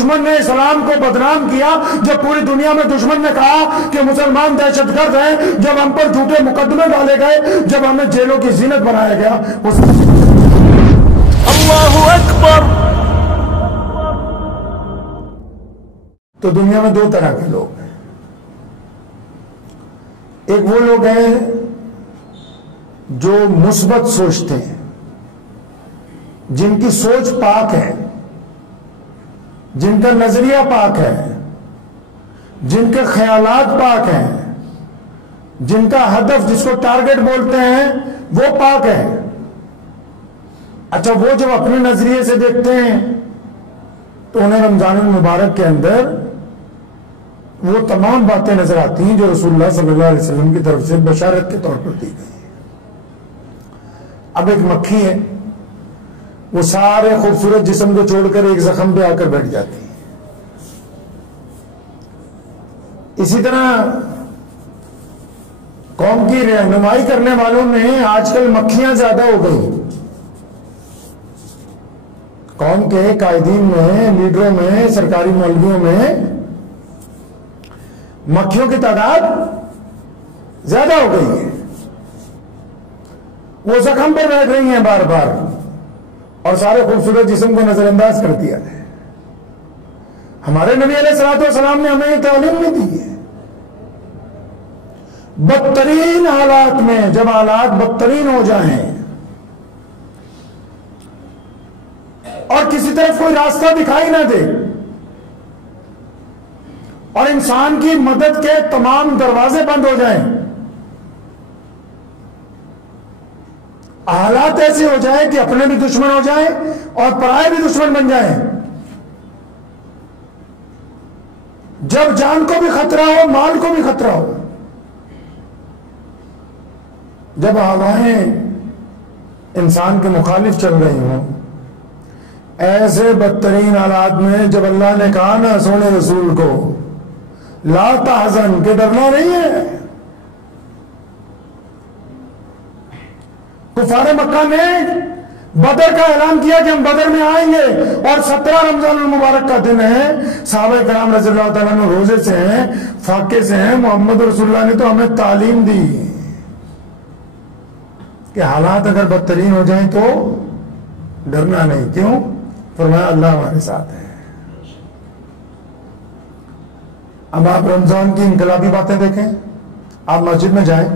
دشمن نے اسلام کو بدنام کیا، جب پوری دنیا میں دشمن نے کہا کہ مسلمان دہشت گرد ہیں، جب ہم پر جھوٹے مقدمے ڈالے گئے، جب ہمیں جیلوں کی زینت بنایا گیا، اللہ اکبر۔ تو دنیا میں دو طرح کے لوگ ہیں۔ ایک وہ لوگ ہیں جو مثبت سوچتے ہیں، جن کی سوچ پاک ہے، جن کا نظریہ پاک ہے، جن کے خیالات پاک ہیں، جن کا ہدف، جس کو ٹارگٹ بولتے ہیں، وہ پاک ہے۔ اچھا، وہ جب اپنے نظریے سے دیکھتے ہیں تو انہیں رمضان المبارک کے اندر وہ تمام باتیں نظر آتی ہیں جو رسول اللہ صلی اللہ علیہ وسلم کی طرف سے بشارت کے طور پر دی گئی۔ اب ایک مکھی ہے، وہ سارے خوبصورت جسم کو چھوڑ کر ایک زخم پہ آ کر بیٹھ جاتی ہے۔ اسی طرح قوم کی رہنمائی کرنے والوں میں آج کل مکھیاں زیادہ ہو گئی۔ قوم کے قائدین میں، لیڈروں میں، سرکاری مولویوں میں مکھیوں کی تعداد زیادہ ہو گئی ہے۔ وہ زخم پر بیٹھ رہی ہیں بار بار اور سارے خوبصورت جسم کو نظر انداز کر دیا ہے۔ ہمارے نبی علیہ الصلوۃ والسلام نے ہمیں یہ تعلیم نہیں دی ہے۔ بدترین حالات میں، جب حالات بدترین ہو جائیں اور کسی طرف کوئی راستہ دکھائی نہ دے اور انسان کی مدد کے تمام دروازے بند ہو جائیں، حالات ایسے ہو جائیں کہ اپنے بھی دشمن ہو جائیں اور پرائے بھی دشمن بن جائیں، جب جان کو بھی خطرہ ہو، مال کو بھی خطرہ ہو، جب ہوائیں انسان کے مخالف چل رہی ہوں، ایسے بدترین حالات میں جب اللہ نے کہا نا سونے رسول کو لا تحزن، کہ ڈرنا نہیں ہے۔ کفار مکہ نے بدر کا اعلان کیا کہ ہم بدر میں آئیں گے، اور 17 رمضان المبارک کا دن ہے، صحابہ کرام رضی اللہ تعالیٰ عنہ روزے سے ہیں، فاقے سے ہیں۔ محمد رسول اللہ نے تو ہمیں تعلیم دی کہ حالات اگر بدترین ہو جائیں تو ڈرنا نہیں۔ کیوں؟ فرمایا اللہ ہمارے ساتھ ہے۔ اب آپ رمضان کی انقلابی باتیں دیکھیں، آپ مسجد میں جائیں،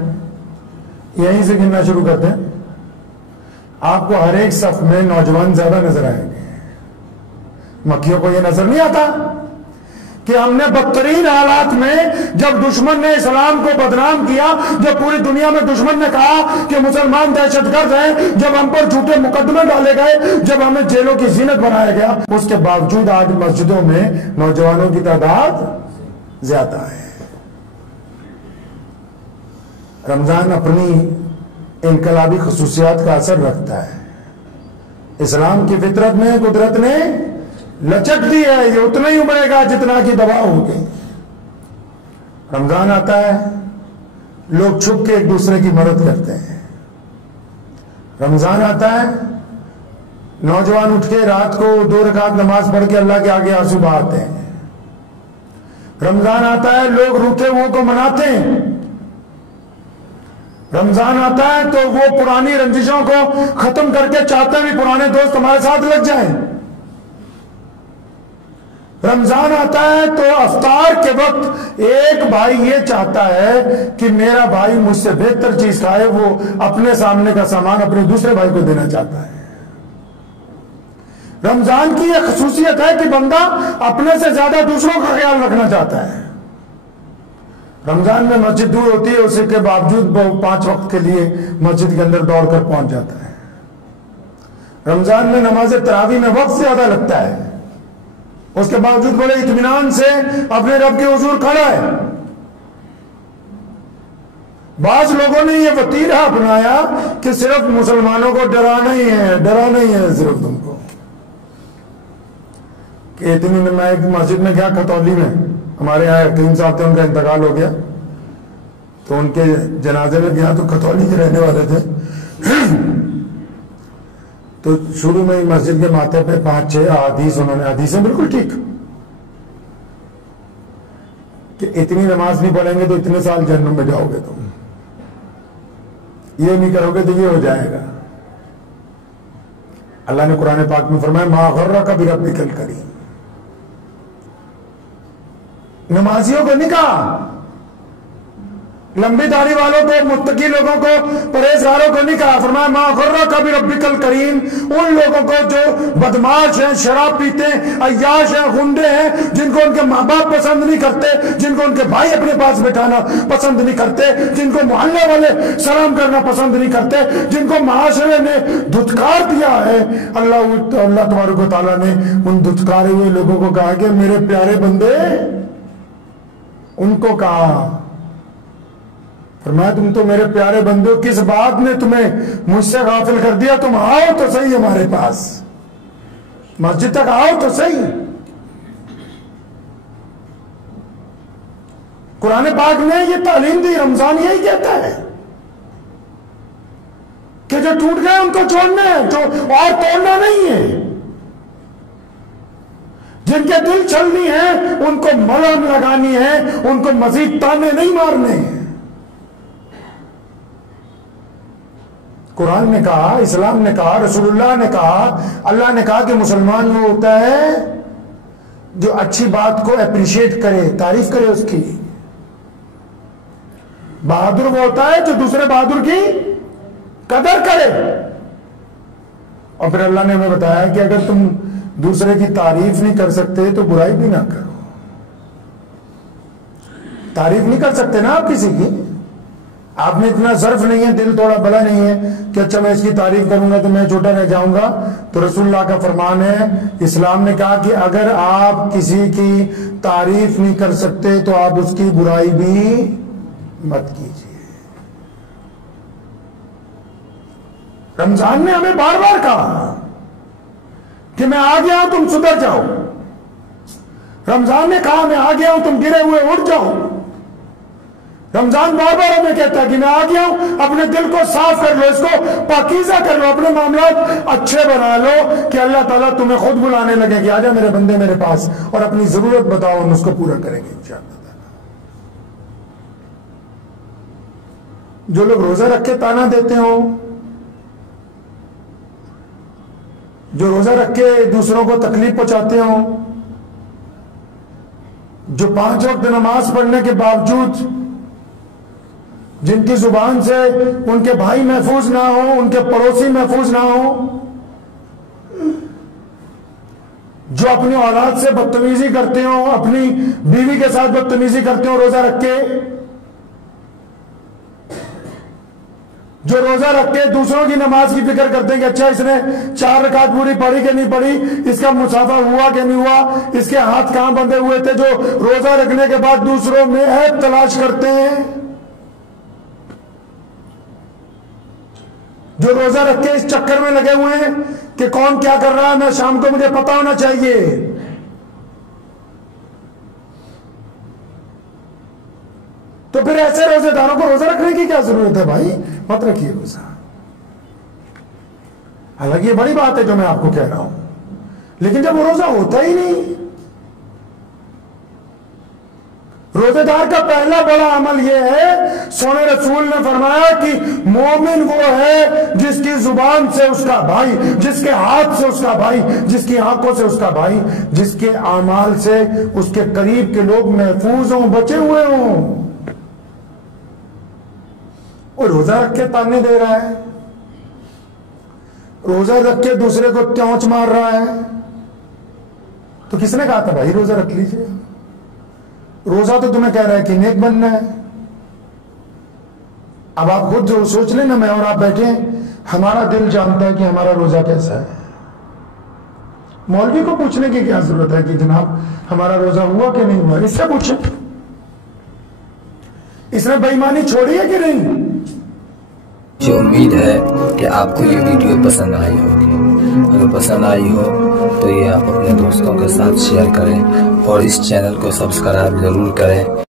یہیں سے گننا شروع کر دیں، آپ کو ہر ایک صف میں نوجوان زیادہ نظر آئیں گے۔ مکھیوں کو یہ نظر نہیں آتا کہ ہم نے بدترین حالات میں، جب دشمن نے اسلام کو بدنام کیا، جب پوری دنیا میں دشمن نے کہا کہ مسلمان دہشت گرد ہیں، جب ہم پر جھوٹے مقدمے ڈالے گئے، جب ہمیں جیلوں کی زینت بنایا گیا، اس کے باوجود آج مسجدوں میں نوجوانوں کی تعداد زیادہ ہے۔ رمضان اپنی انقلابی خصوصیات کا اثر رکھتا ہے۔ اسلام کی فطرت میں قدرت نے لچک دی ہے، یہ اتنا ہی ابھرے گا جتنا کی دبا ہوگی۔ رمضان آتا ہے، لوگ چھپ کے ایک دوسرے کی مدد کرتے ہیں۔ رمضان آتا ہے، نوجوان اٹھ کے رات کو 2 رکعت نماز پڑھ کے اللہ کے آگے آنسو بہاتے ہیں۔ رمضان آتا ہے، لوگ روٹھے ہوئوں کو مناتے ہیں۔ رمضان آتا ہے تو وہ پرانی رنجشوں کو ختم کر کے چاہتے ہیں بھی پرانے دوست ہمارے ساتھ لگ جائیں۔ رمضان آتا ہے تو افطار کے وقت ایک بھائی یہ چاہتا ہے کہ میرا بھائی مجھ سے بہتر چیز کھائے، وہ اپنے سامنے کا سامان اپنے دوسرے بھائی کو دینا چاہتا ہے۔ رمضان کی یہ خصوصیت ہے کہ بندہ اپنے سے زیادہ دوسروں کا خیال رکھنا چاہتا ہے۔ رمضان میں مسجد دور ہوتی ہے، اس کے باوجود 5 وقت کے لیے مسجد کے اندر دوڑ کر پہنچ جاتا ہے۔ رمضان میں نماز تراویح میں وقت زیادہ لگتا ہے، اس کے باوجود بڑے اطمینان سے اپنے رب کے حضور کھڑا ہے۔ بعض لوگوں نے یہ وتیرہ اپنایا کہ صرف مسلمانوں کو ڈرانا ہی ہے صرف تم کو، کہ اتنی میں ایک مسجد میں گیا کھتولی میں، ہمارے یہاں حکیم صاحب تھے، ان کا انتقال ہو گیا، تو ان کے جنازے میں گیا تو کھتولی کے رہنے والے تھے، تو شروع میں ہی مسجد کے ماتھے پہ 5-6 حدیث، انہوں نے حدیثیں بالکل ٹھیک، کہ اتنی نماز نہیں پڑھیں گے تو اتنے سال جہنم میں جاؤ گے تم، یہ نہیں کرو گے تو یہ ہو جائے گا۔ اللہ نے قرآن پاک میں فرمایا ما غرک بربک الکریم، نمازیوں کو نہیں کہا، لمبی داڑھی والوں کو، متقی لوگوں کو، پرہیزگاروں کو نہیں کہا، فرمایا ما غرک بربک الکریم، ان لوگوں کو جو بدماش ہیں، شراب پیتے ہیں، عیاش ہیں، غنڈے ہیں، جن کو ان کے ماں باپ پسند نہیں کرتے، جن کو ان کے بھائی اپنے پاس بٹھانا پسند نہیں کرتے، جن کو محلے والے سلام کرنا پسند نہیں کرتے، جن کو معاشرے نے دھتکار دیا ہے، اللہ تبارک و تعالیٰ نے ان دھتکارے ہوئے لوگوں کو کہا کہ میرے پیارے بندے، ان کو کہا، فرمایا تم تو میرے پیارے بندے ہو، کس بات نے تمہیں مجھ سے غافل کر دیا؟ تم آؤ تو صحیح ہمارے پاس، مسجد تک آؤ تو صحیح۔ قرآن پاک نے یہ تعلیم دی، رمضان یہی کہتا ہے کہ جو ٹوٹ گئے ان کو چھوڑنا ہے، جو اور توڑنا نہیں ہے، جن کے دل چھلنی ہے ان کو ملہم لگانی ہے، ان کو مزید تانے نہیں مارنے ہیں۔ قرآن نے کہا، اسلام نے کہا، رسول اللہ نے کہا، اللہ نے کہا کہ مسلمان وہ ہوتا ہے جو اچھی بات کو اپریشیٹ کرے، تعریف کرے اس کی۔ بہادر وہ ہوتا ہے جو دوسرے بہادر کی قدر کرے۔ اور پھر اللہ نے ہمیں بتایا کہ اگر تم دوسرے کی تعریف نہیں کر سکتے تو برائی بھی نہ کرو۔ تعریف نہیں کر سکتے نا آپ کسی کی، آپ میں اتنا ظرف نہیں ہے، دل تھوڑا بڑا نہیں ہے کہ اچھا میں اس کی تعریف کروں گا تو میں چھوٹا رہ جاؤں گا۔ تو رسول اللہ کا فرمان ہے، اسلام نے کہا کہ اگر آپ کسی کی تعریف نہیں کر سکتے تو آپ اس کی برائی بھی مت کیجیے۔ رمضان نے ہمیں بار بار کہا کہ میں آ گیا ہوں تم سدھر جاؤ، رمضان نے کہا میں آ گیا ہوں تم گرے ہوئے اٹھ جاؤ۔ رمضان بار بار ہمیں کہتا ہے کہ میں آ گیا ہوں، اپنے دل کو صاف کر لو، اس کو پاکیزہ کر لو، اپنے معاملات اچھے بنا لو کہ اللہ تعالیٰ تمہیں خود بلانے لگے کہ آجا میرے بندے میرے پاس، اور اپنی ضرورت بتاؤ، ہم اس کو پورا کریں گے انشاءاللہ تعالیٰ۔ جو لوگ روزہ رکھ کے تانا دیتے ہو، جو روزہ رکھ کے دوسروں کو تکلیف پہنچاتے ہو، جو 5 وقت نماز پڑھنے کے باوجود جن کی زبان سے ان کے بھائی محفوظ نہ ہو، ان کے پڑوسی محفوظ نہ ہو، جو اپنی اولاد سے بدتمیزی کرتے ہو، اپنی بیوی کے ساتھ بدتمیزی کرتے ہو روزہ رکھ کے، جو روزہ رکھ کے دوسروں کی نماز کی فکر کرتے ہیں کہ اچھا اس نے 4 رکعت پوری پڑھی کہ نہیں پڑھی، اس کا مسافہ ہوا کہ نہیں ہوا، اس کے ہاتھ کہاں بندھے ہوئے تھے، جو روزہ رکھنے کے بعد دوسروں میں عیب تلاش کرتے ہیں، جو روزہ رکھ کے اس چکر میں لگے ہوئے ہیں کہ کون کیا کر رہا ہے، میں شام کو مجھے پتا ہونا چاہیے۔ تو پھر ایسے روزے داروں کو روزہ رکھنے کی کیا ضرورت ہے بھائی؟ مت رکھیے روزہ۔ حالانکہ یہ بڑی بات ہے جو میں آپ کو کہہ رہا ہوں، لیکن جب وہ روزہ ہوتا ہی نہیں۔ روزے دار کا پہلا بڑا عمل یہ ہے، سونے رسول نے فرمایا کہ مومن وہ ہے جس کی زبان سے اس کا بھائی، جس کے ہاتھ سے اس کا بھائی، جس کی آنکھوں سے اس کا بھائی، جس کے اعمال سے اس کے قریب کے لوگ محفوظ ہوں، بچے ہوئے ہوں۔ وہ روزہ رکھ کے تانے دے رہا ہے، روزہ رکھ کے دوسرے کو چونچ مار رہا ہے، تو کس نے کہا تھا بھائی روزہ رکھ لیجئے؟ روزہ تو تمہیں کہہ رہا ہے کہ نیک بننا ہے۔ اب آپ خود جو سوچ لیں نا، میں اور آپ بیٹھے ہیں، ہمارا دل جانتا ہے کہ ہمارا روزہ کیسا ہے۔ مولوی کو پوچھنے کی کیا ضرورت ہے کہ جناب ہمارا روزہ ہوا کہ نہیں ہوا؟ اس سے پوچھیں اس نے بے ایمانی چھوڑی ہے کہ نہیں۔ مجھے امید ہے کہ آپ کو یہ ویڈیو پسند آئی ہوگی، اگر پسند آئی ہو تو یہ آپ اپنے دوستوں کے ساتھ شیئر کریں اور اس چینل کو سبسکرائب ضرور کریں۔